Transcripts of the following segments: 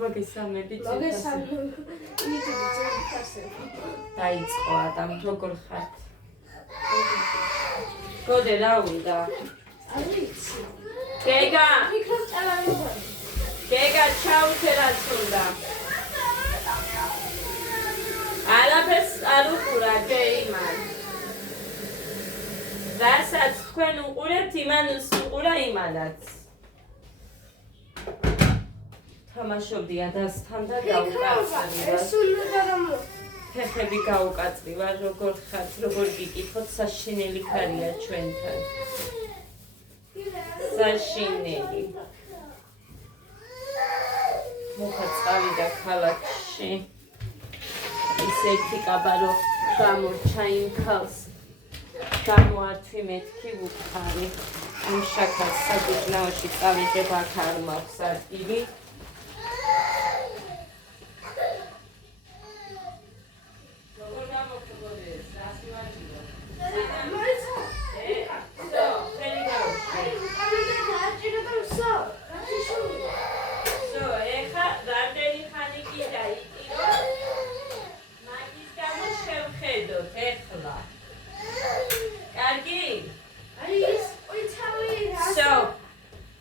მოგესალმებით. დაიწყო ადამ როგორ ხართ? გოდე რა უნდა? გეგა! გეგა ჩაუთე რაც უნდა. არაფერს არ უყურა გეიმან. რასაც თქვენ უყურებთ, იმანს უყურა იმანაც. თამაშობდი ადასთან და გაუკაცრივა. ფეხები გაუკაცრივა, როგორ ხართ, როგორ გიკითხოთ, საშინელი ხარია ჩვენთან. საშინელი. მოხაწავიდა ქალაქში. ის ერთი კაბარო გამორჩა იმ ქალს. გამოართვი მეთქი ვუხარი. ამ შაქარს საგუჟნაოში წავიღებ აქ არ მაქვს ადგილი.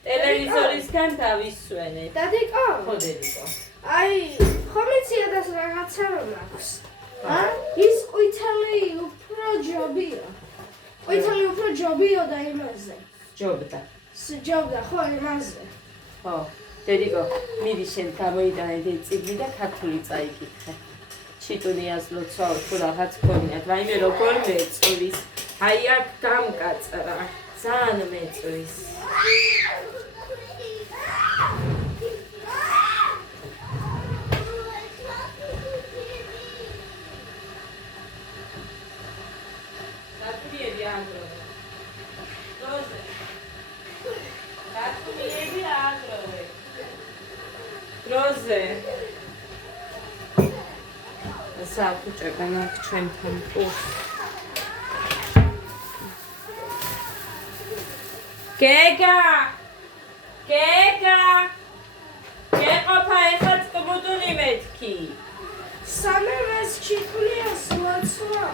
ტელევიზორისგან დავისვენეთ. დადიკო? ხო დედიკო. აი, ხომიცია და რაღაცა მაქვს. ის ყვითელი უფრო ჯობია. ყვითელი უფრო ჯობია და იმაზე. ჯობდა. ჯობდა, ხო, იმაზე. ხო, დედიკო, მიდი შენ გამოიტანე წიგნი და ქართული წაიკითხე. ჩიტუნიას ლოცვაო თუ რაღაც გქონიათ, რაიმე როგორ მეწვის. აი აქ გამკაცრა. ძალიან მეწვის. Roze. Საფუჭებენ აქ ჩვენთან პურს. გეგა! გეგა! გეყოფა ეხლა წკბუტული მეთქი. სამებას ჩიტუნიას ლოცვა.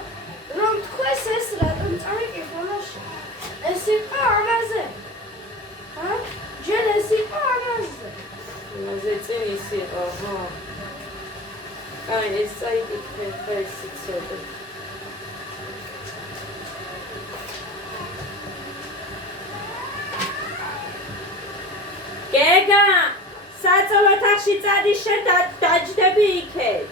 რომ თქვეს ეს რატომ წავიკითხო მაშინ? ეს იყო ამაზე. ჯერ ეს იყო ამაზე. ამაზე წინ ის იყო, ხო. აი ეს წაიკითხე ხა ეს იცოდე. გეგა! საწოლო თახში წადი შენ დაჯდები იქეთ.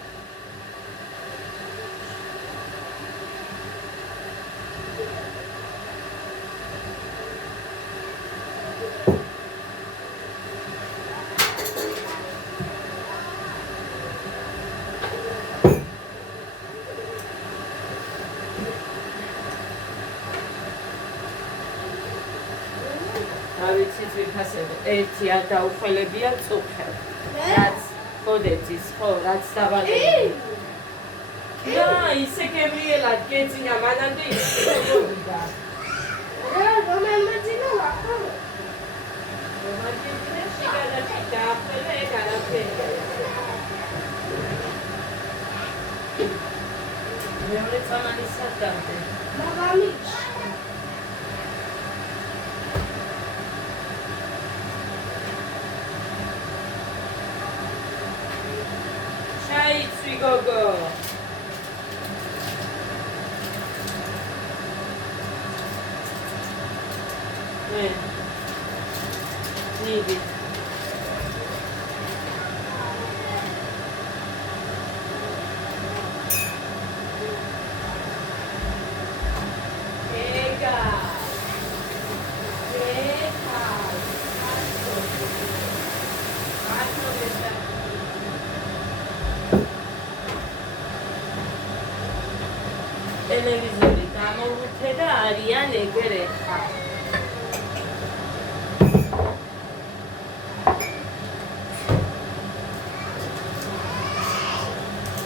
ვიცით ვიფასებო. ერთი არ დაუხველებია წუხელ. რაც ხოდეთის, ხო, რაც დავაყენე. და ისე გემრიელად გეძინა მანამდე ისწავლიდა. რა, რომელმეძინა ვახო? რომელმეძინა შეგადაში დაახველა ეგ არაფერია. მეორე წამალი სადამდე. მაღამიჩ. Chaitsui gogo. Nidi. Ega. ტელევიზორი გამოვუთე და არიან ეგრე ხა.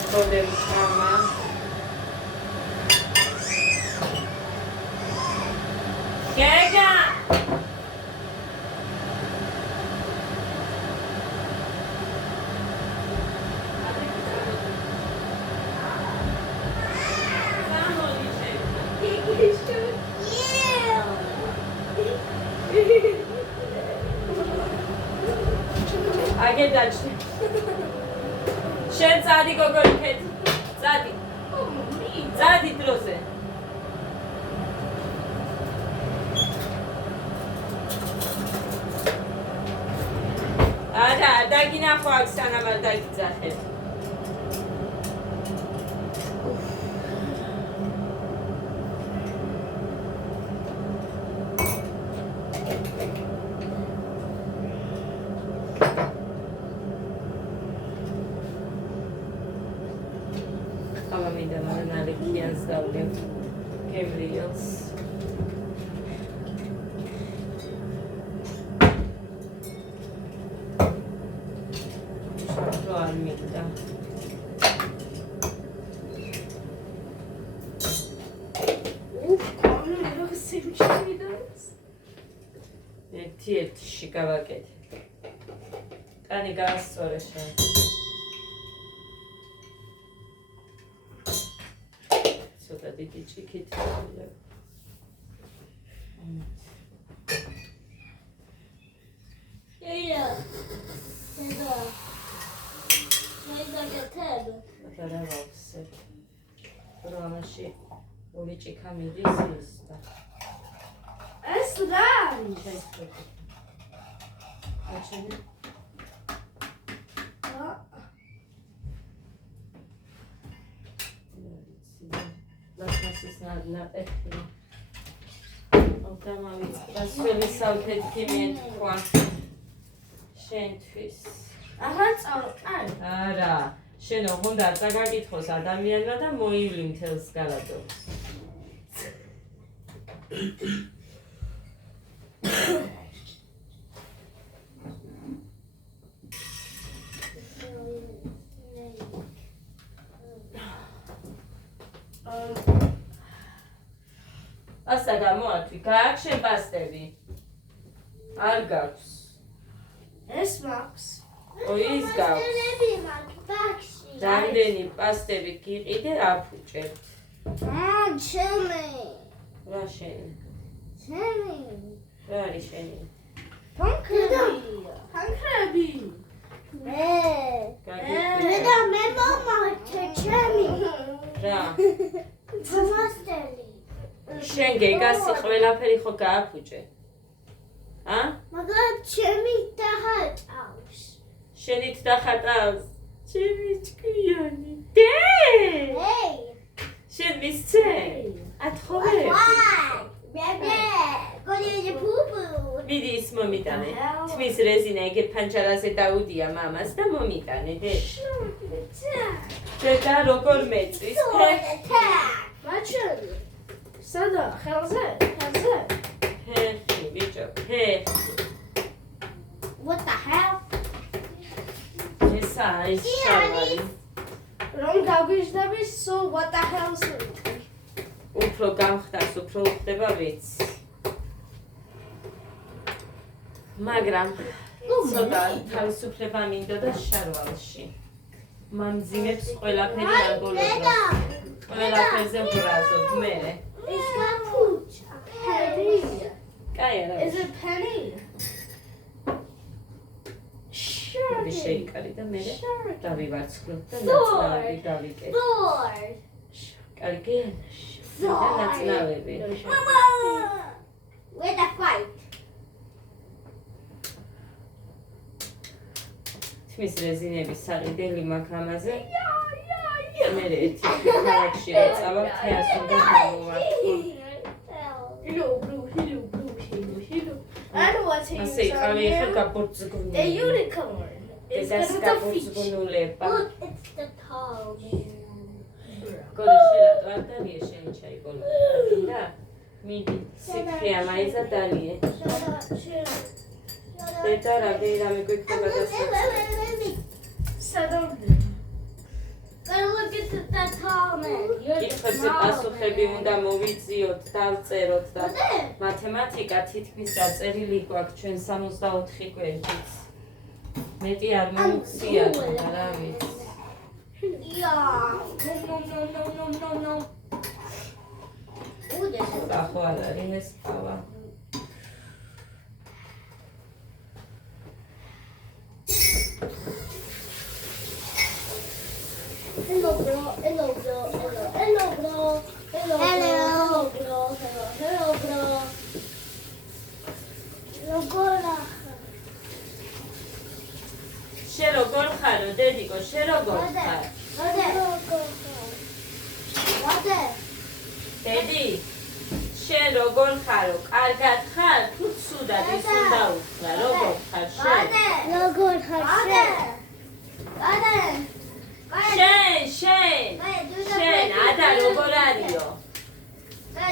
ხოდე მama. გეგა! აგერ დაჭრე. შენ წადი გოგოი ქეთ. წადი. წადი დროზე. არა, დაგინახო აქ სანამ არ დაგიძახეთ. აბა მინდა მაგრამ ალექიანს დავდებ. გემრიელს. არ მინდა. ერთში გავაკეთე. კანი გაასწორე შენ. ცოტა დიდი ჭიქით. არა ვავსე. რამაში ორი ჭიქა მიდის ის და ეს რა არის? აჩვენე. ლასმასის ნატეხი. ავტომავიწყდა სველი სალფეთქი მეთქვა. შენთვის. აღარ წავყარ. არა. შენო უნდა წაგაკითხოს ადამიანმა და მოივლი მთელს გალადობს. პასტა გამოართვი, გააქვს შენ პასტები? არ გაქვს. ეს მაქვს. ой, ის გაქვს. რამდენი პასტები გიყიდე აფუჭებ. ჩემი. რა შენი? ჩემი. რა არის შენი? ფანქრები. მე. გაგიყვი. და მე მომაჩე ჩემი. რა? ძმასტელი. შენ გეგასი ყველაფერი ხო გააფუჭე? ა? მაგრამ ჩემი დახატავს. შენით დახატავს? ჩემი ჭკვიანი. დე! ეი. შენ მისცე? ათხოვე? ბებე, გოლიე პუპუ. მიდი ის მომიტანე. თმის რეზინა ეგ ფანჯარაზე დაუდია მამას და მომიტანე დე. და როგორ მეწვის? მაჩვენე. სადა ხელზე? ხელზე? ფეხი, ბიჭო, ფეხი. What the hell? ესა ის შავარი. რომ გაგვიჟდები, so what the hell? უფრო გამხდარს, უფრო უხდება ვიცი. მაგრამ ცოტა თავისუფლება მინდა და შარვალში. მამძიმებს ყველაფერი აგოლოდა. ყველაფერზე ვრაზობ მე. It's not food. Penny. კაი არა. Is it penny? Sure. შეიკარი და მე Sure. დავივარცხლებ და ნაცნავები დავიკეთე. Four. კარგი? და ნაცნავები. Mama. Where's the fight? თმის რეზინების საყიდელი მაქვს ამაზე. მე ერთი ქალაქში რა წავა თეას უნდა გამოვართო. Hello. I know what's here. ასე იყავი ახლა გაბორძგუნული. The unicorn. It's ეს gonna გაბორძგუნულება. Look, it's the tall man. გორეში რატო არ დალია შენი ჩაი ბოლო? და მიდი სიფრე ამაიზა დალიე. დედა რამე გვიქნება დასაწყისი. Suddenly. Gotta look at that tall man. კითხვებზე პასუხები უნდა მოვიძიოთ, დავწეროთ და მათემატიკა თითქმის დაწერილი გვაქვს ჩვენ 64 კვირით. მეტი არ მოუწია რა ვიცი. Yeah. No. Ooh, this is ახო არ არის ეს ყავა. შენ როგორ ხარო, დედიკო, შენ როგორ ხარ? დედი, შენ როგორ ხარო? კარგად ხარ? თუ ცუდად ის უნდა უთხრა, როგორ ხარ შენ? შენ, ადა როგორ არისო?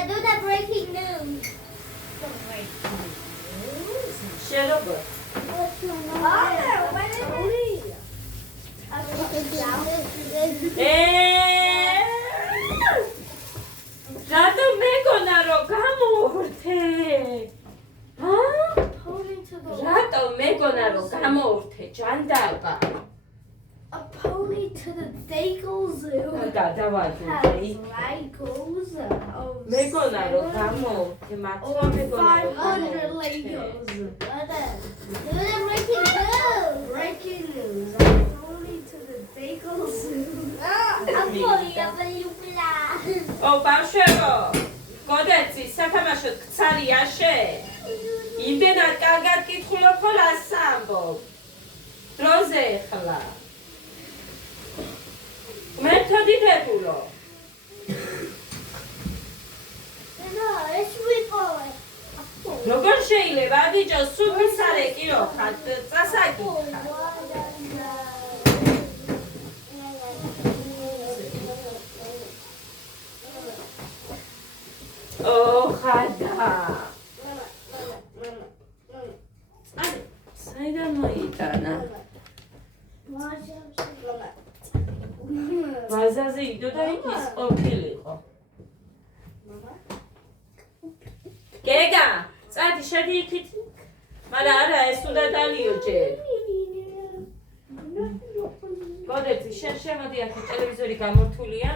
Do the breaking news. შენ როგორ? რატო მეგონა რომ გამოვრთე? რატო მეგონა რომ გამოვრთე ჯანდაბა? A pony to the Dagle Zoo. გადავაძურე. Legos. მეგონა რომ გამოვრთე, მართლა მეგონა რომ 500 გამოვრთე. Legos. Do the breaking news. A pony to the Dagle Zoo. A pony of a lupla. ო ბავშვებო, გოდეცი სათამაშოდ გცალია შენ? იმდენად კარგად კითხულობ ხო რას ამბობ? დროზე ეხლა. მეთოდი ფებულო. No, it's reborn. როგორ შეიძლება ბიჭო სუფის არეკი რო ხარ წასაკითხა. ო ხადა. საიდან მოიტანა? ვაზაზე იდო და ის ყოფილიყო. გეგა, წადი შედი იქით. მაგრამ არა, ეს უნდა დალიო ჯერ. გოდეცი, შენ შემოდი აქ ტელევიზორი გამორთულია,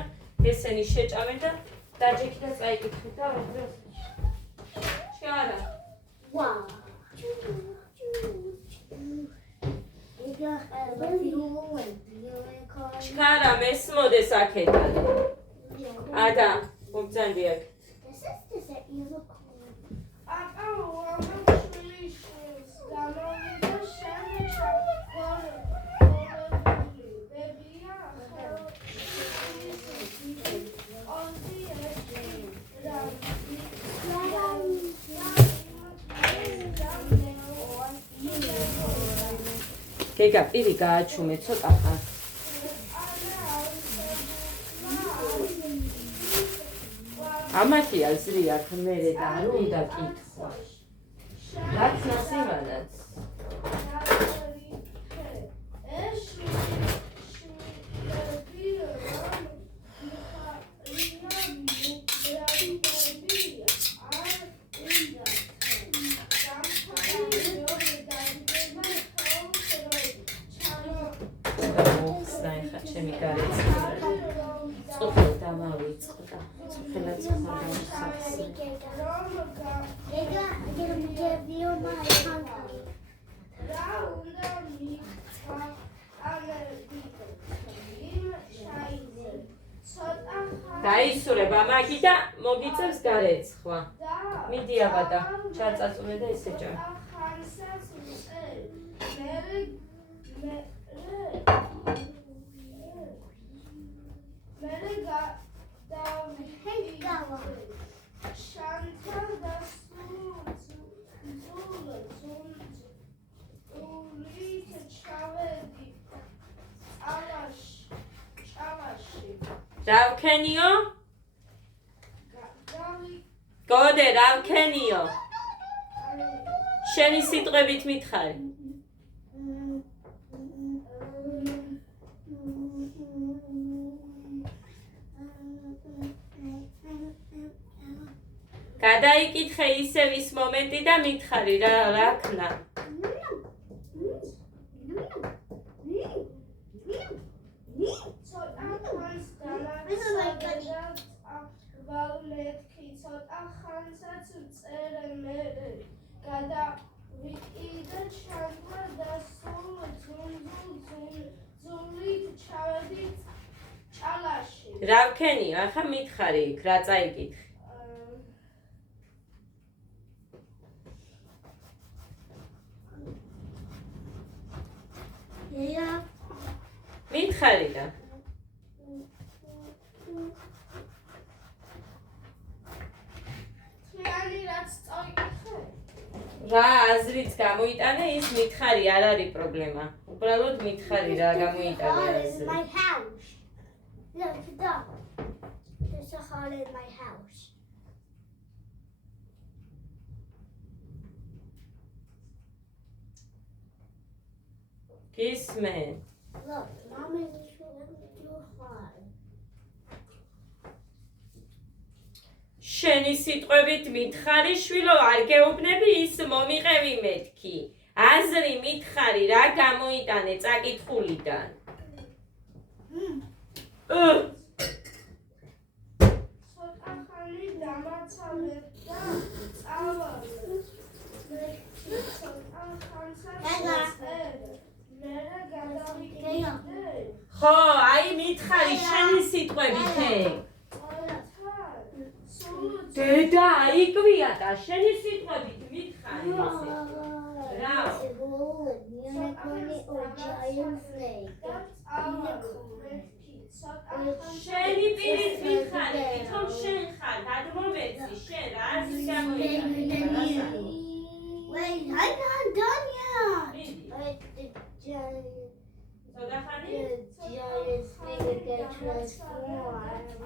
ესენი შეჭამენ და დაჯექი და წაიკითხეთ და ვიდეოს. ჩარა. Wow. ჩქარა მესმოდეს აქედან. ადა, მომძანდი აქ. გეგა პირი გააჩუმე ცოტა ხარ. ამათი აზრი აქ მერე და არ უნდა კითხვა. რაც ნასიმანაც. ჩემი გარეცი. წופელ დამავიწყდა. წופელაც ხარდამსახსი. Gega, I'm gonna give you my hunky. დაისურებ ამაგი და მოგიწევს გარეცხვა. მიდი აბადა, ჩაწაწუნე და ესე ჯარ. რავქენიო? გოდე, რავქენიო? შენი სიტყვებით მითხარი. გადაიკითხე ისევ ის მომენტი და მითხარი რა ქნა. რა ვქენია? ახლა მითხარი იქ, რა წაიკითხე. მითხარი რა. რა აზრიც გამოიტანე, ის მითხარი, არ არის პრობლემა. უბრალოდ მითხარი რა გამოიტანე აზრი. My house. Look, there's a hole in my house. გისმე. Look, Mom is too hard. შენი სიტყვებით მითხარი შვილო, არ გეუბნები ის მომიყევი მეთქი. აზრი მითხარი რა გამოიტანე წაკითხულიდან. ხო, აი მითხარი შენი სიტყვებით ეგ. დედა, აიკვია და შენი სიტყვებით მითხარი ესე. რა? შენი პირით მითხარი, თვითონ შენ ხარ, გადმომეცი, შენ რა აზრის გამოიტანე? Wait, I'm not done yet.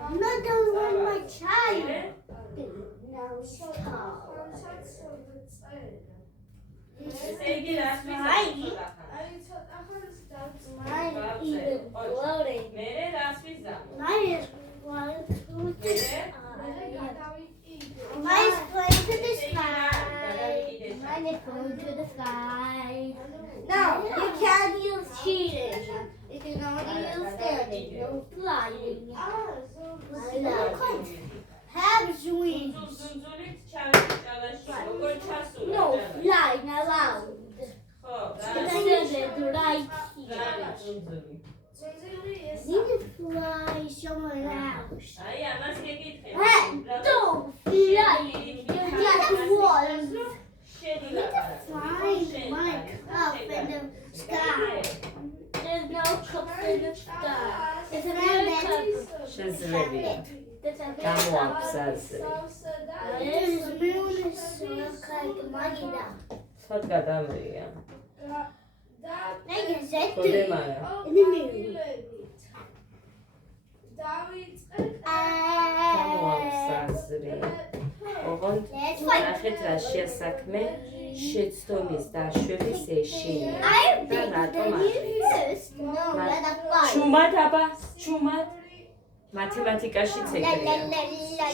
I'm not done with my child. Now stop. Mine even floating. Mine is flying through the sky. Mine is flying to the sky. Mine is going to the sky. No, you can't use cheating. You can only use standing, no flying. Have wings. No, flying around. Right here. Need to fly somewhere else. Hey, don't fly. You're just walls. You need to find my cup in the sky. There's no cup in the sky. It's a cup. შეძლებია. გამოაფსაზე. This moon is look like money now. სად გადამრია? Like I said, გოდემარა. in the moon. გამოაფსაზრი. ოღონდ ნახეთ რა შეასაქმე შეცდომის დაშვების ეშინია. და რატომ არის? ჩუმად აბა, ჩუმად. მათემატიკაშიც ეგრეა.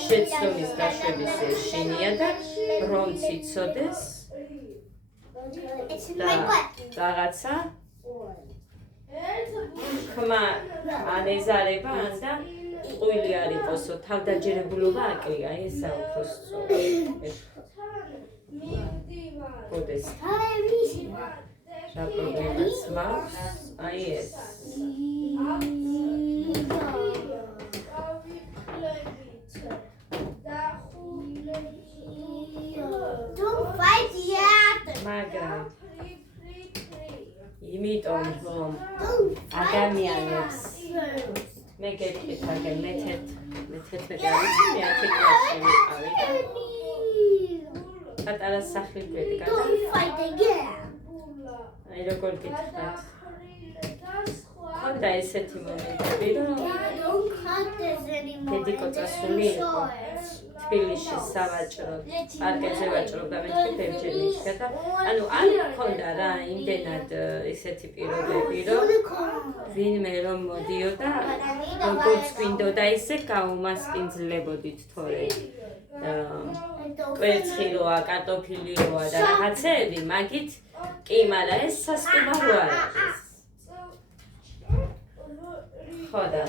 შეცდომის დაშვების ეშინია და რომ ციცოდეს რაღაცა ხმა ან ეზარება ან და ყვილი არ იყოსო, თავდაჯერებულობა აკლია, ესა უფრო სწორი. გოდეს რა პრობლემაც მაქვს, აი ეს. Don't fight yet. მაგრამ იმიტომ რომ ადამიანებს მე გეკითხეთ აგენ მე-11 კლასში მე-10 კლასში ვიყავი და პატარა სახლი გვედგა და Don't fight again. აი როგორ გითხათ ხონდა ესეთი მომენტები რომ Don't cut this anymore. დედიკო წასული იყო თბილისში სავაჭროდ, პარკებზე ვაჭრობდა მეთქი ფერჯერ მიშკა და ანუ არ მქონდა რა იმდენად ესეთი პირობები რომ ვინმე რომ მოდიოდა როგორც გვინდოდა ესე გაუმასპინძლებოდით თორე კვერცხი როა, კარტოფილი როა და რაღაცეები მაგით კი, მაგრამ ეს სასტუმრო არ არის. ხო და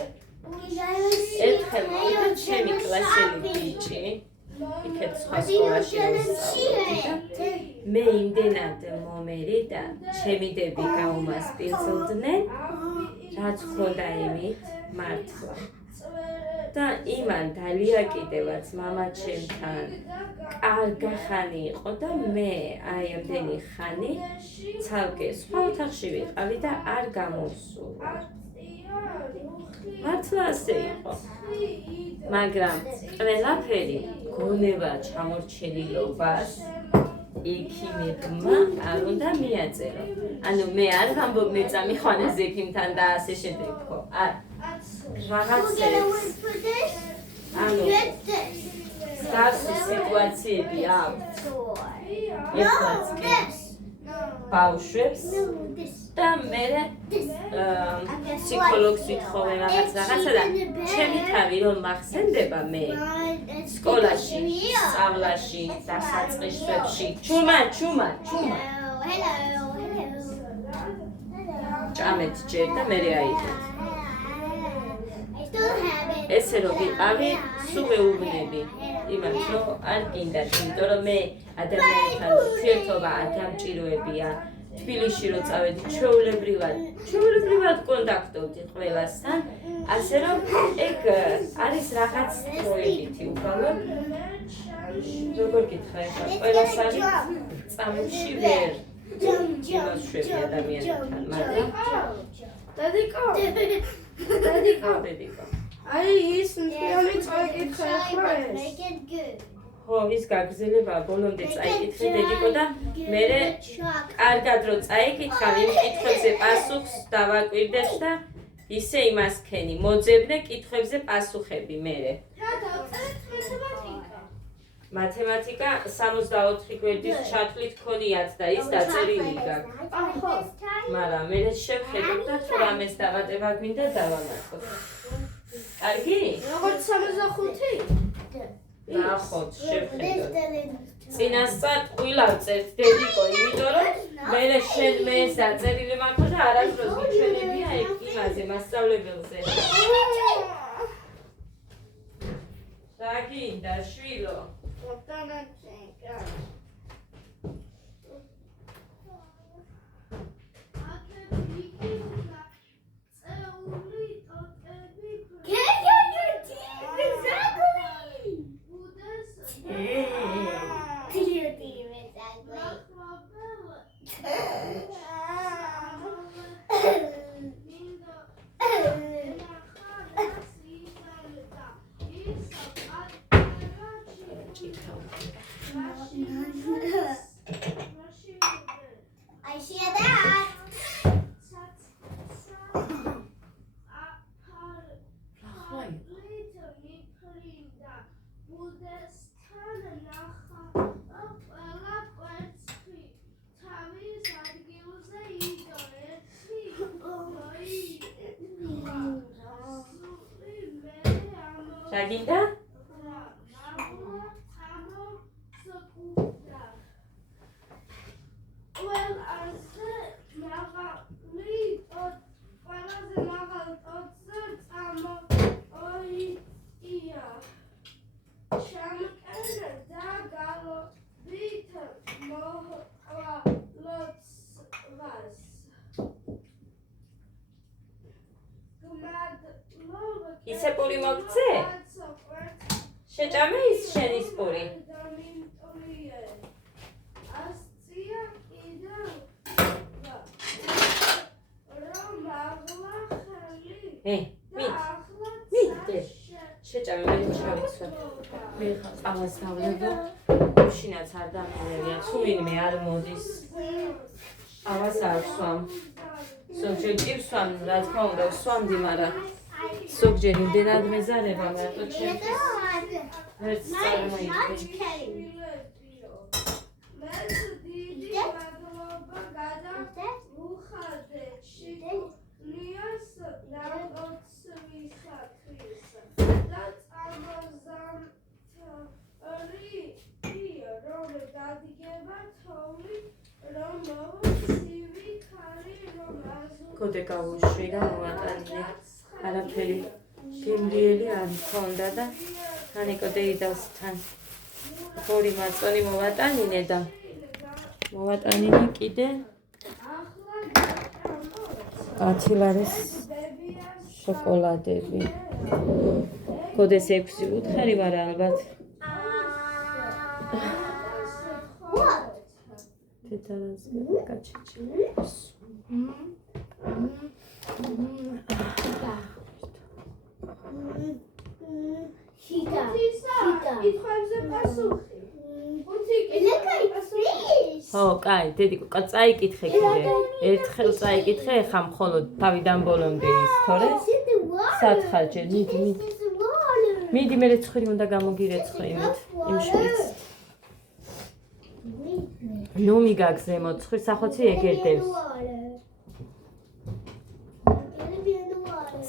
ერთხელ მოვიდა ჩემი კლასელი ბიჭი, იქეთ სხვა სკოლაში ვსწავლობდი და მე იმდენად მომერი და ჩემი დები გაუმასპინძლდნენ, რაც ჰქონდა იმით მართლა. და იმან დალია კიდევაც მამა ჩემთან კარგახანი იყო და მე აი ამდენი ხანი ცალკე სხვა ოთახში ვიყავი და არ გამოვსულა. მართლა ასე იყო. მაგრამ ყველაფერი გონება ჩამორჩენილობას ექიმებმა არ უნდა მიაწერო. ანუ მე არ ვამბობ მე წამიხვანეს ექიმთან და ასე შემდეგ ხო? არ რაღაცებს ანუ მსგავსი სიტუაციები აქვს ეხლაც გებს ბავშვებს და მე ფსიქოლოგს ვითხოვე რაღაცა და ჩემი თავი რომ მახსენდება მე სკოლაში, სწავლაში, დასაწყისებში ჩუმა ჭამეთ ჯერ და მე აიღეთ ესე რომ ვიყავი სულ ვეუბნები იმას რომ არ გინდათ იმიტომ რომ მე ადამიანთან ურთიერთობა არ გამჭიროებია თბილისში რო წავედი ჩვეულებრივად კონტაქტობდი ყველასთან ასე რომ ეგ არის რაღაც პროექტი უბრალოდ როგორ გითხრა ეხლა ყველას არის წამებში ვერ იმაშვები ადამიანთან მაგრამ დედიკო აი ის მთლიანი წაიკითხე ახლა ეს ხო ის გაგზელება ბოლომდე წაიკითხე დედიკო და მე კარგად რო წაიკითხავ იმ კითხვებზე პასუხს დავაკვირდებ და ისე იმას ქენი მოძებნე კითხვებზე პასუხები მე მათემატიკა 64 გვერდის ჩათვლით ქონიათ და ის დაწერილი გაქვს მაგრამ მე შევხედოთ და თუ რამეს დავატება გვინდა დავამატოთ კარგი? როგორც 65? ნახოთ, შევხედოთ. წინასწარ ტყუილად წერთ დედიკო, იმიტომ რომ მე შენ მე ეს დაწერილი მაქვს და არასდროს გიჩვენებია ეგ იმაზე მასწავლებელზე. რა გინდა შვილო? I see that. Raginda? Ise puri mogce? Შეჭამე ის შენის პური? მიდე შეჭამე მე ჩავიცვა მე ყავას დავლებო შინაც არ დამერია თუ ვინმე არ მოდის ყავას არ ვსვამ ზოგჯერ კი ვსვამ რა თქმა უნდა ვსვამდი მაგრამ ზოგჯერ იმდენად მეზარება მარტო ჩემთვის ერთ წარმოიდგინე კოდე გავუშვი და მოვატანე არაფერი გემრიელი არ მქონდა და თანიკო დეიდასთან ორი მაწონი მოვატანინე და მოვატანინე კიდე 10 ლარის შოკოლადები გოდეს 6 უთხარი ვარ ალბათ. თეთრას გაჩეჩი. კითხვებზე პასუხი. ო, კაი, დედიკო, წაიკითხე კიდე. ერთხელ წაიკითხე, ხა მხოლოდ თავიდან ბოლომდე ის, თორე? სათხარჯერ, მიდი. მიდი, მე რეცხრი უნდა გამოგირეცხო იმით, იმ შვიცით. ნუ მიგაგზე მოცხრი, სახოცი ეგერდებს.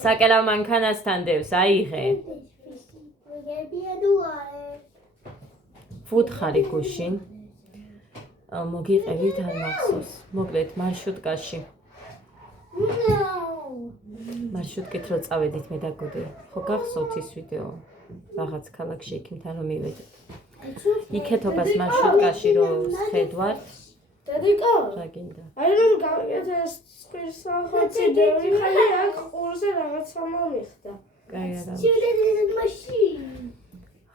საკელავ მანქანასთან დევს, აიღე. ვუთხარი გუშინ. მოგიყევით არ მახსოვს. მოკლედ მარშრუტკაში. მარშრუტკით რო წავედით მე და გოდე. ხო გახსოვთ ის ვიდეო? რაღაც ქალაქში იქიდან რომ მივედით. იქეთობას მარშრუტკაში რო ხედვართ. დედიკო, რა გინდა? აი რომ გავიგეთ ეს սկირსახოცი დევრი ხალი აქ ყურზე რაღაცა მომიხდა. კაი არა.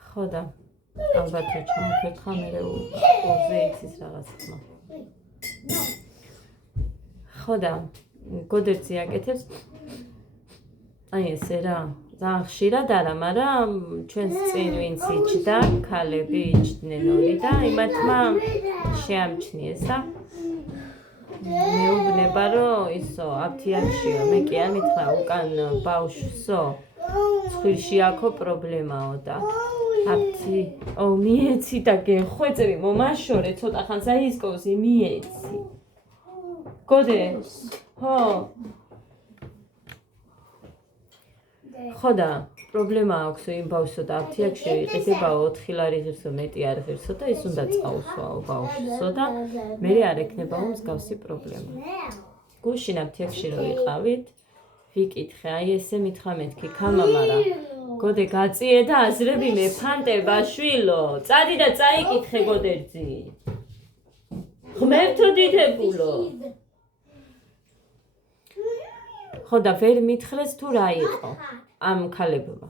ხო და ალბათ ჩამოქეთხა მე ყურზე იცის რაღაც ხმა. ხო და გოდერძი აკეთებს. აი ესე რა, ძალიან ხშირად არა, მაგრამ ჩვენს წინ ვინც იჯდა, ქალები იჯდნენ ორი და იმათმა შეამჩნიეს და მეუბნება რომ ისო აფთიაქშიო, მე კი არ მითხრა უკან ბავშვსო, ცხვირში აქო პრობლემაო და აფთი, მიეცი და გეხვეწრი მომაშორე, ცოტა ხანს აისკოვსი, მიეცი. გოდე, ხო. ხო და პრობლემა აქვს იმ ბავშვსო და აფთიაქში იყიდებაო 4 ლარი ღირსო მეტი არ ღირსო და ის უნდა წაუსვაო ბავშვსო და მე არ ექნებაო მსგავსი პრობლემა. გუშინ აფთიაქში რო იყავით, ვიკითხე, აი ესე მითხრა მეთქი ქალმამა რა. გოდე გაწიე და აზრები მე ფანტე ბაშვილო, წადი და წაიკითხე გოდერძი. ღმერთო დიდებულო. ხო და ვერ მითხრეს თუ რა იყო ამ ქალებმა.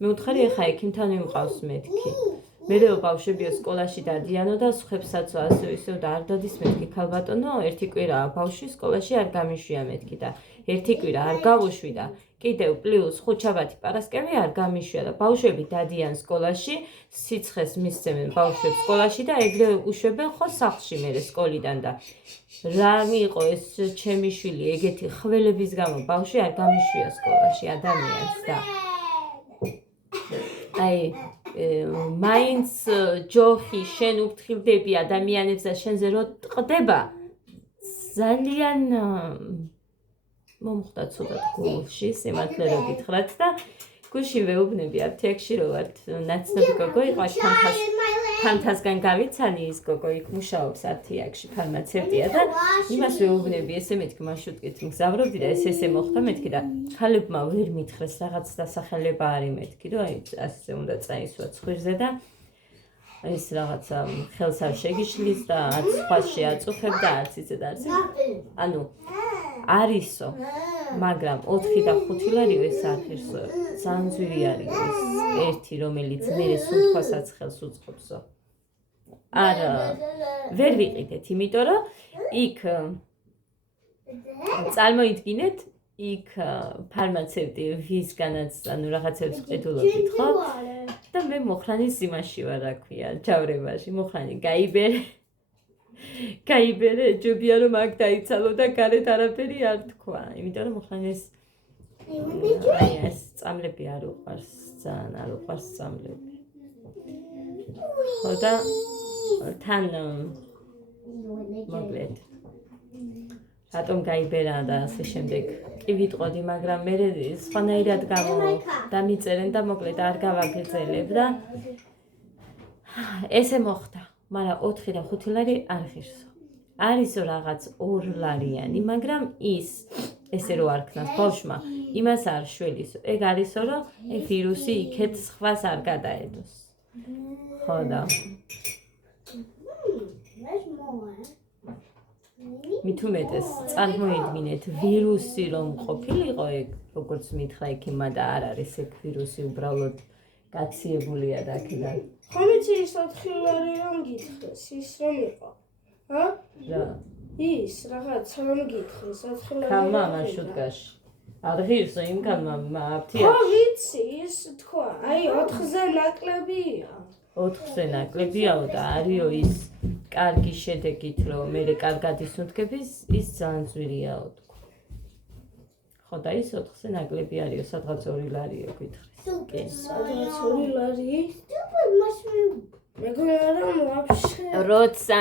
მე ვთხარი ახლა ექიმთან ვიმყავს მეთქი. მერეო ბავშვებიო სკოლაში დადიანო და სხვებსაცო ასე ისევ და არ დადის მეთქი ქალბატონო, ერთი კვირაა ბავშვი სკოლაში არ გამიშვია მეთქი და ერთი კვირა არ გავუშვი და კიდევ პლუს ხუთშაბათი პარასკევი არ გამიშვია და ბავშვები დადიან სკოლაში, სიცხეს მისცემენ ბავშვებს სკოლაში და ეგრე უშვებენ ხო სახლში მერე სკოლიდან და რა მიიყო ეს ჩემი შვილი ეგეთი ხველების გამო ბავშვი არ გამიშვია სკოლაში ადამიანს და აი მაინც ჯოხი შენ უფრთხილდები ადამიანებს და შენზე რო ტყდება ძალიან მომხდა ცუდად გულში სიმართლე რო გითხრათ და გუშინ ვეუბნები აფთიაქში რო ვართ ნაცნობი გოგო იყო თანთასგან გავიცანი ის გოგო იქ მუშაობს აფთიაქში ფარმაცევტია და იმას ვეუბნები ესე მეთქი მარშრუტკით მგზავრობდი და ესე მოხდა მეთქი და ქალებმა ვერ მითხრეს რაღაც დასახელება არის მეთქი რომ აი ასე უნდა წაისვა ცხვირზე და ეს რაღაცა ხელს არ შეგიშლის და არც სხვას შეაწუხებ და არც იცი და არც ანუ არისო მაგრამ 4 და 5 ლარიო ეს არ ღირსო ძალიან ძვირი არის ეს ერთი რომელიც მე სულ თვალსაც ხელს უწყობსო არ ვერ ვიყიდეთ იმიტომ რომ იქ წარმოიდგინეთ იქ ფარმაცევტი ვისგანაც ანუ რაღაცებს ყიდულობთ ხო და მე მოხრანის იმაში ვარ რა ქვია ჯავრებაში მოხრანი გაიბერე ჯობია რომ აქ დაიცალო და გარეთ არაფერი არ თქვა იმიტომ რომ მოხრანის აი ეს წამლები არ უყვარს ძალიან არ უყვარს წამლები ხო და თან მოკლედ რატომ გაიბერა და ასე შემდეგ კი ვიტყოდი მაგრამ მე სხვანაირად დამიწერენ და მოკლედ არ გავაგრძელებ და ესე მოხდა მაგრამ 4 და 5 ლარი არ ღირსო არისო რაღაც 2 ლარიანი მაგრამ ის ესე რო არ ქნას ბავშვმა იმას არ შველისო ეგ არისო რომ ეგ ვირუსი იქეთ სხვას არ გადაედოს ხო და მით უმეტეს წარმოიდგინეთ ვირუსი რომ ყოფილიყო ეგ როგორც მითხრა ექიმმა და არ არის ეგ ვირუსი უბრალოდ გაციებულია და აქედან ხომ იცი ის 4 ლარი რომ გითხრეს ის რომ იყო რა ის რაღაცა რომ გითხრეს 4 ლარი კამა მაშუტკაში არ ღირსო იმ კამა აფთია ხო ვიცი ის თქვა აი 4-ზე ნაკლებია 4-ზე ნაკლებიაო და არისო ის კარგი შედეგით რომ მე კარგად ისუნთქების ის ძალიან ძვირიაო თქვა ხო და ის 4-ზე ნაკლები არისო სადღაც 2 ლარიო გითხრეს სადღაც 2 ლარი მეგონა რომ ვაფშე როცა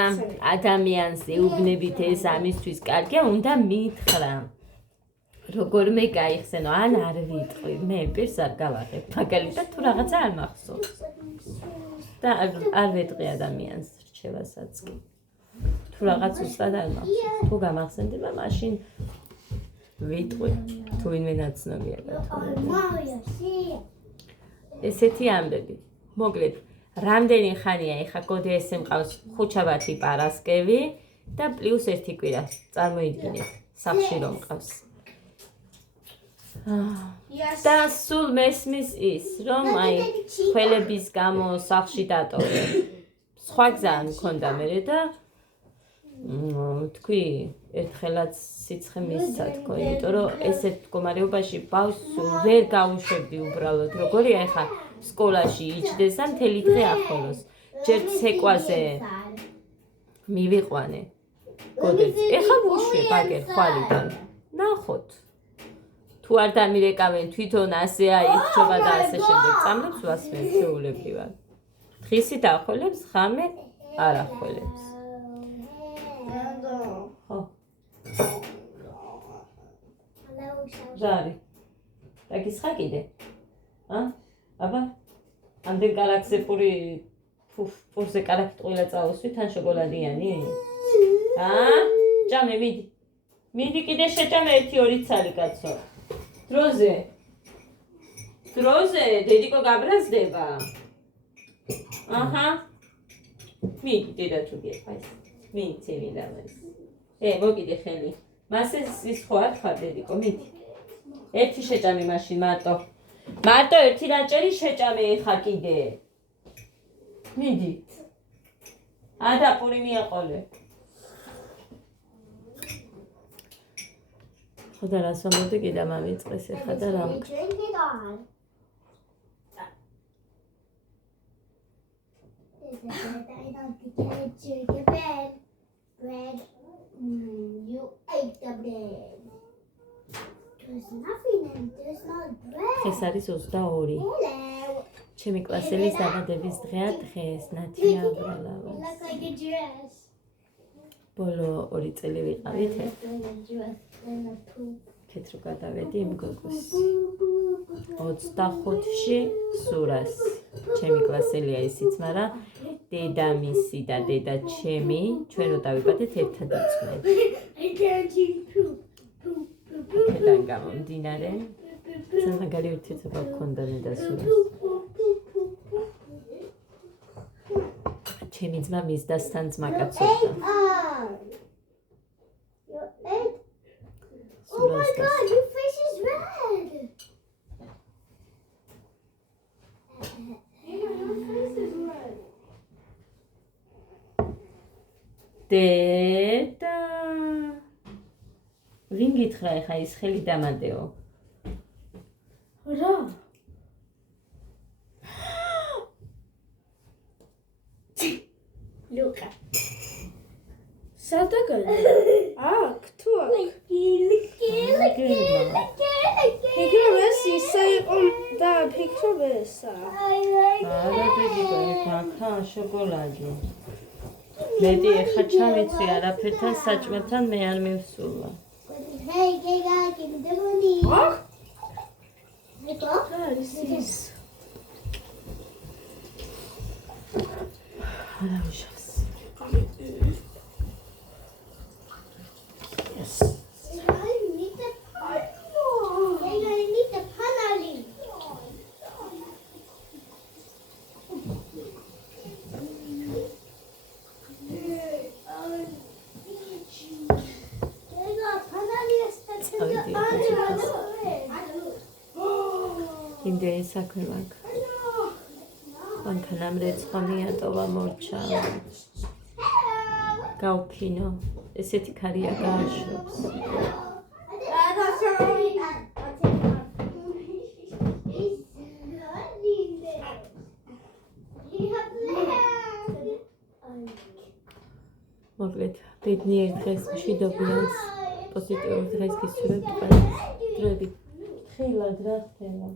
ადამიანს ეუბნებით ეს ამისთვის კარგია უნდა მითხრა როგორმე გაიხსენო ან არ ვიტყვი მე პირს არ გავაღებ მაგალითად თუ რაღაცა არ მახსოვს და არ ვეტყვი ადამიანს რჩევასაც კი თუ რაღაც უბრალოდ არ მახსოვს თუ გამახსენდება მაშინ ვიტყვი თუ ვინმე ნაცნობია ესეთი ამბები მოკლედ რამდენი ხანია ეხა გოდესე მყავს ხუჩაბათი პარასკევი და პლუს 1 კვირა წარმოიდგინეთ სახლში რომ მყავს და სულ მესმის ის რომ აი ხელების გამო სახლში დატოვე სხვა გზა მქონდა მე და თქვი ერთხელაც სიცხე მისცა თქო იმიტომ რომ ესეთ მდგომარეობაში ბავშვს ვერ გაუშვებდი უბრალოდ როგორია ეხა სკოლაში იჯდეს და მთელი დღე ახოლოს ჯერ ცეკვაზე მივიყვანე გოდეც ეხა ვუშვი ბაგერ ხვალიდან ნახოთ თუ არ დამირეკავენ თვითონ ასე აიხჩობა და ასე შემდეგ წამლებს ვასმენ შეულებრივად დღისით ახოლებს ხამე არ ახოლებს ხო ზარი დაგისხა კიდე აბა ამდენ კალაკზე პურზე კალაკი ტყუილა წავოსვი თან შოკოლადიანი ჭამე მიდი კიდე შეჭამე 1-2 ცალი კაცო დროზე დედიკო გაბრაზდება აჰა მიდი დედა თუ გიყვარს მიიცილი და მას მოგიდე ხელი მასე ის ხო არ ხარ დედიკო მიდი ერთი შეჭამე მაშინ მარტო ერთი რაჭერი შეჭამე ეხა კიდე მიდი ადა პური მიაყოლე ხოდა რას ვამბობდი კიდე მამიწყეს ეხა და რა You ate the bread. There's nothing and there's not bread. ეს არის 22 Hello. ჩემი კლასელის დაბადების დღეა დღეს ნათია აბრალავა Look like a dress. ბოლო 2 წელი ვიყავით Like a dress and a poop. კეთრო გადავედი იმ გოგოს 25-ში სურას ჩემი კლასელია ისიც მაგრამ დედამისი და დედა ჩემი ჩვენ რო დავიბადეთ ერთად იყვნენ I can't eat poop. აქედან გამომდინარე ძალიან მაგარი ურთიერთობა გქონდა მე და სურას ჩემი ძმა მის დასთან ძმაკაცობდა You ate? Oh my god, your face is red. Your face is red. დედა ვინ გითხრა ეხა ის ხელი დამადეო რა Luca. სადაგაა აქ თუ აქ ფიქრობ ეს ისე იყო და ფიქრობ ესა არა დედიკო ეხა შოკოლადი მეტი ეხა ჩამიცვი არაფერთან საჭმელთან მე არ მივსულა Hey, give me the money. აქ Nico? ის არა უშავს yes I need the pan. Hey, I need the panali. სიტყვას. იმდენი საქმე მაქვს. მანქანამ რეცხვა მიატოვა მორჩა. გავფინო. ესეთი ქარია გააშვებს. მოკლედ, ბედნიერ დღეს მშვიდობიანს პოზიტიურ დღეს გისურვებთ ყველას. დროებით ხილად რა ხდება?